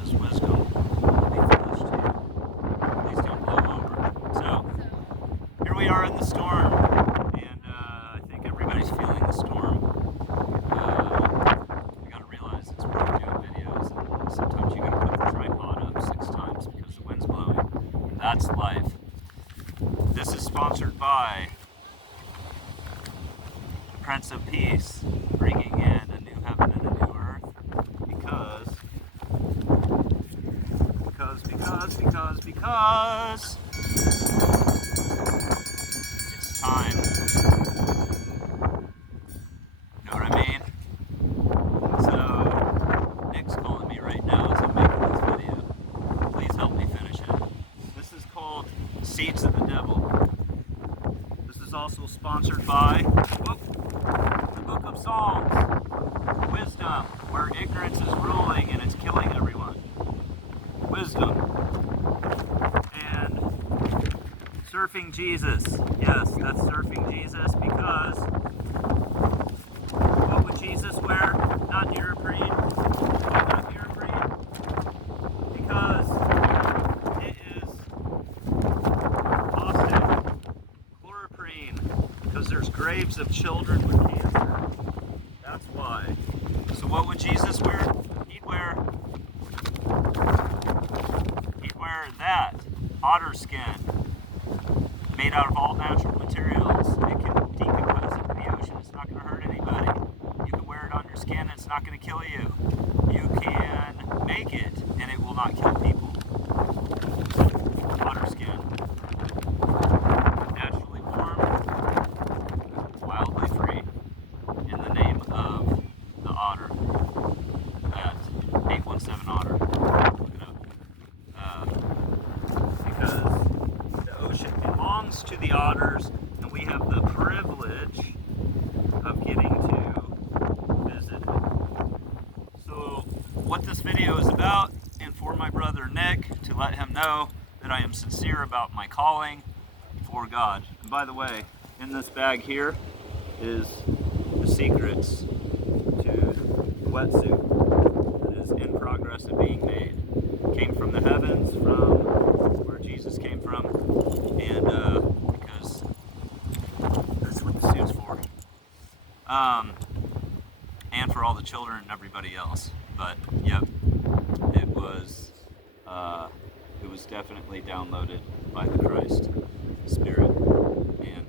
His wisdom will be foolish to you. Please don't blow over. So, here we are in the storm, and I think everybody's feeling the storm. You gotta realize it's worth doing videos, and sometimes you gotta put the tripod up 6 times because the wind's blowing. And that's life. This is sponsored by Prince of Peace, bringing in a new heaven and a new earth, because it's time. You know what I mean? So, Nick's calling me right now as I'm making this video. Please help me finish it. This is called Seeds of the Devil. This is also sponsored by the Book of Psalms. Wisdom, where ignorance is ruling and it's killing everyone. Wisdom. And surfing Jesus. Yes, that's surfing Jesus because what would Jesus wear? Not neoprene. Why not neoprene? Because it is caustic. Chloroprene. Because there's graves of children with cancer. That's why. So what would Jesus wear? He'd wear that. Otter skin. Made out of all natural materials. It can decompose into the ocean. It's not going to hurt anybody. You can wear it on your skin. It's not going to kill you. You can make it and it will not kill people. Otter skin. Naturally warm. Wildly free. In the name of the otter. At 817 Otter. Look it up. Because the ocean belongs to the otters, and we have the privilege of getting to visit it. So, what this video is about, and for my brother Nick, to let him know that I am sincere about my calling for God. And by the way, in this bag here is the secrets to the wetsuit that is in progress of being made. Came from the heavens, from where Jesus came from, and because that's what the suit's for. And for all the children and everybody else. But yep, it was definitely downloaded by the Christ Spirit, and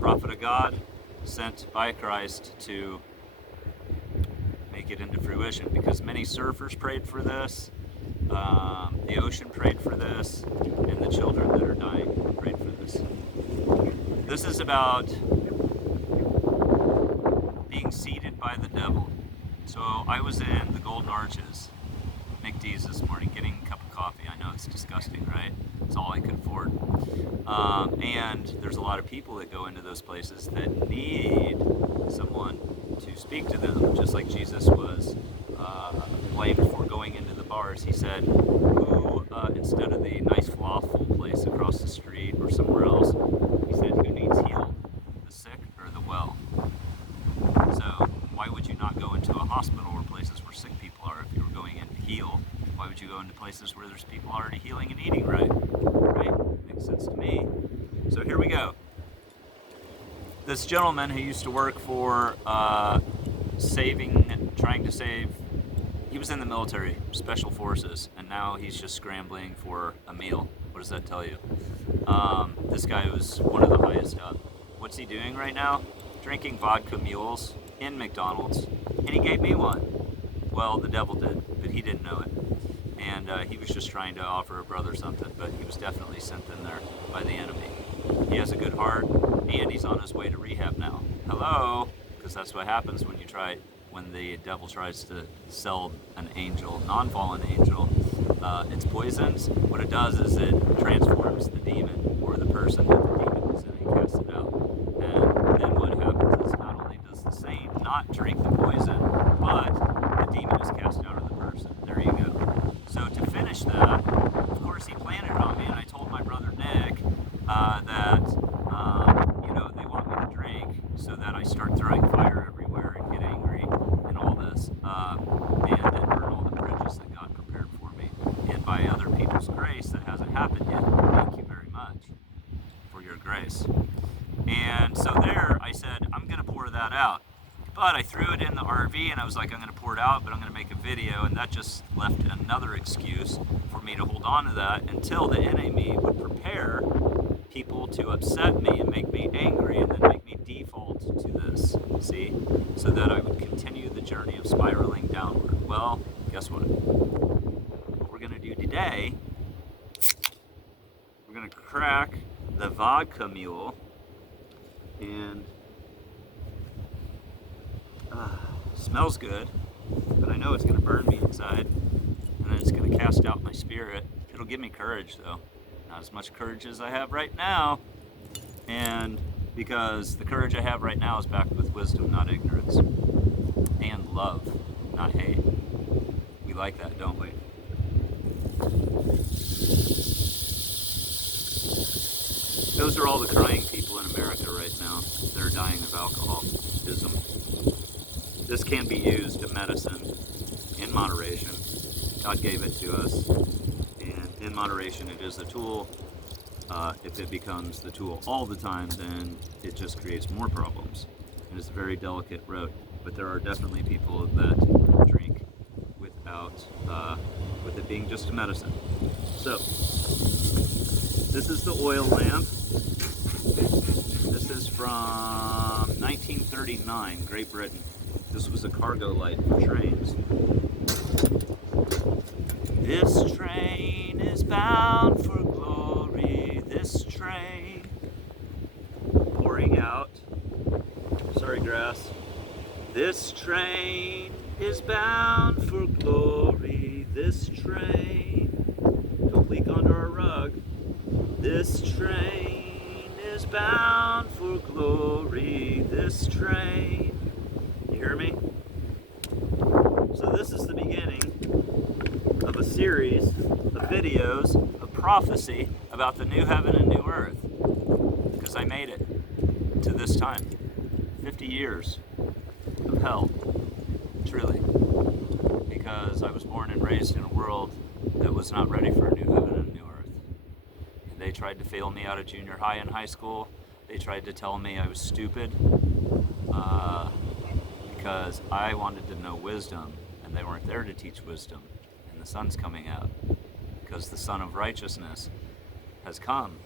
prophet of God sent by Christ to make it into fruition, because many surfers prayed for this, the ocean prayed for this, and the children that are dying prayed for this. This is about being seeded by the devil. So I was in the Golden Arches, McD's this morning, getting a cup of coffee. I know it's disgusting, right? It's all I could afford. And there's a lot of people that go into those places that need someone to speak to them, just like Jesus was blamed for going into the bars. He said, who, instead of the nice falafel place across the street or somewhere else, he said, who needs healed, the sick or the well? So why would you not go into a hospital or places where sick people are? If you were going in to heal, why would you go into places where there's people already healing and eating right? Right? Makes sense to me. So here we go. This gentleman who used to work for trying to save, he was in the military, special forces, and now he's just scrambling for a meal. What does that tell you? This guy was one of the highest up. What's he doing right now? Drinking vodka mules in McDonald's, and he gave me one. Well, the devil did, but he didn't know it. And he was just trying to offer a brother something, but he was definitely sent in there by the enemy. He has a good heart, and he's on his way to rehab now. Hello? Because that's what happens when the devil tries to sell an angel, non-fallen angel. It's poisons. What it does is it transforms the demon or the person that the demon is in and casts it out. And then what happens is not only does the saint not drink the poison, but the demon is cast out of the person. There you go. So to finish that, of course he planted it on me, and I told my brother Nick that they want me to drink so that I start throwing fire everywhere and get angry and all this, and burn all the bridges that God happened yet. Thank you very much for your grace. And so there, I said, I'm going to pour that out. But I threw it in the RV and I was like, I'm going to pour it out, but I'm going to make a video. And that just left another excuse for me to hold on to that until the enemy would prepare people to upset me and make me angry and then make me default to this, see? So that I would continue the journey of spiraling downward. Well, guess what? What we're going to do today, we're going to crack the vodka mule and smells good, but I know it's going to burn me inside, and then it's going to cast out my spirit. It'll give me courage, though. Not as much courage as I have right now, and because the courage I have right now is backed with wisdom, not ignorance, and love, not hate. We like that, don't we? Those are all the crying people in America right now that are dying of alcoholism. This can be used in medicine in moderation. God gave it to us, and in moderation it is a tool. If it becomes the tool all the time, then it just creates more problems. And it's a very delicate road. But there are definitely people that drink without, with it being just a medicine. So, this is the oil lamp. This is from 1939, Great Britain. This was a cargo light for trains. This train is bound for glory. This train pouring out. Sorry, grass. This train is bound for glory. This train. Don't leak onto our rug. This train is bound for glory. This train. You hear me? So this is the beginning of a series of videos of prophecy about the new heaven and new earth. Because I made it to this time. 50 years of hell. Truly. Because I was born and raised in a world that was not ready for a new heaven and a new earth. And they tried to fail me out of junior high and high school. They tried to tell me I was stupid. Because I wanted to know wisdom, and they weren't there to teach wisdom. And the sun's coming out, because the Son of Righteousness has come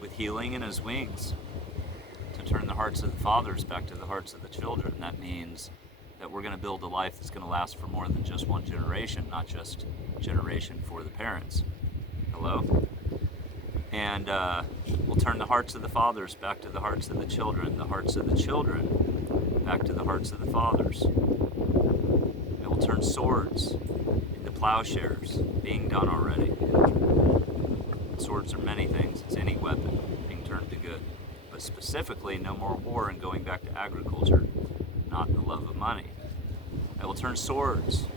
with healing in his wings to turn the hearts of the fathers back to the hearts of the children. That means that we're going to build a life that's going to last for more than just one generation, not just generation for the parents. Hello? And we'll turn the hearts of the fathers back to the hearts of the hearts of the children back to the hearts of the fathers. It will turn swords into plowshares, being done already. Swords are many things. It's any weapon being turned to good. But specifically, no more war and going back to agriculture, not the love of money. I will turn swords.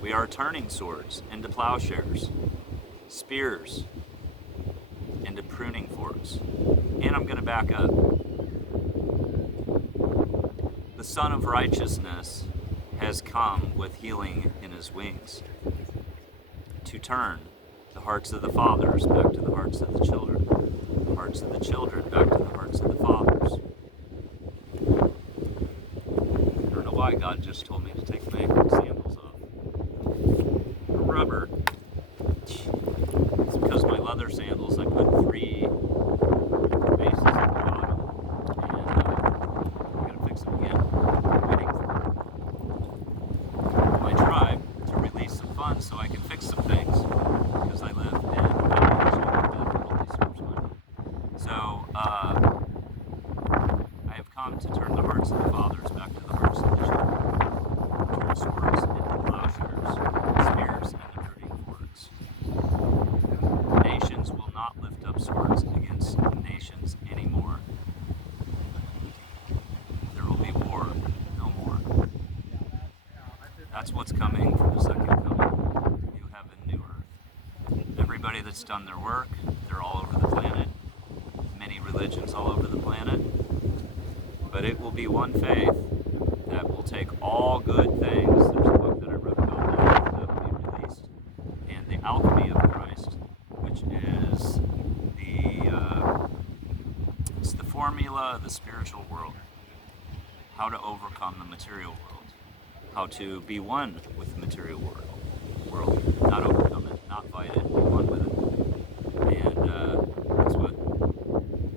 We are turning swords into plowshares, spears into pruning forks. And I'm going to back up. The Son of Righteousness has come with healing in his wings to turn the hearts of the fathers back to the hearts of the children of the children back to the hearts of the fathers. I don't know why God just told me to take my sandals off. Rubber. It's because my leather sandals, I put 3 bases at the bottom, and I gotta fix them again. I'm waiting for my tribe to release some funds so I can fix some things, because I live in so I have come to turn the hearts of the fathers back to the hearts of the children, turn swords into plowshares, spears into pruning forks. Nations will not lift up swords against nations anymore. There will be war no more. That's what's coming for the second coming. New heaven, new earth. Everybody that's done their work, they're all over the planet. Many religions all over the planet. But it will be one faith that will take all good things. There's a book that I wrote about that will be released. And the alchemy of Christ, which is formula of the spiritual world. How to overcome the material world. How to be one with the material world. Not overcome it, not fight it, be one with it. And that's what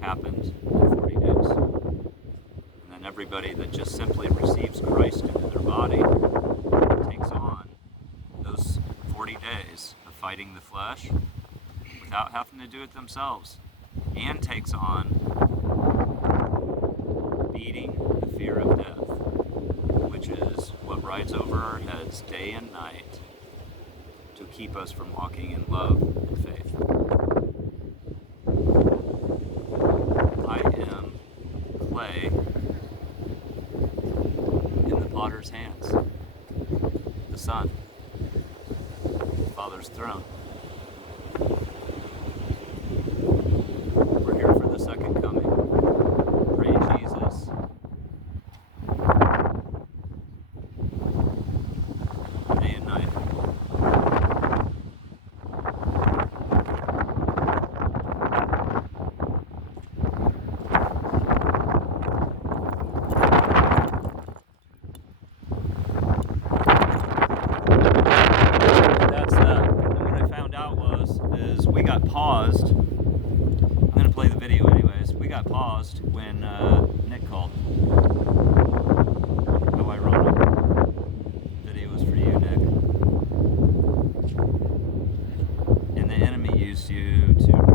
happened in 40 days. And then everybody that just simply receives Christ into their body takes on those 40 days of fighting the flesh without having to do it themselves, and takes on beating the fear of death, which is what rides over our heads day and night to keep us from walking in love and faith. I am clay in the potter's hands, the Son, the Father's throne. We're here for the second coming. Praise Jesus. Day and night. That's that. And what I found out is we got paused. I'm gonna play the video anyways. We got paused when Nick called. How ironic. The video was for you, Nick. And the enemy used you to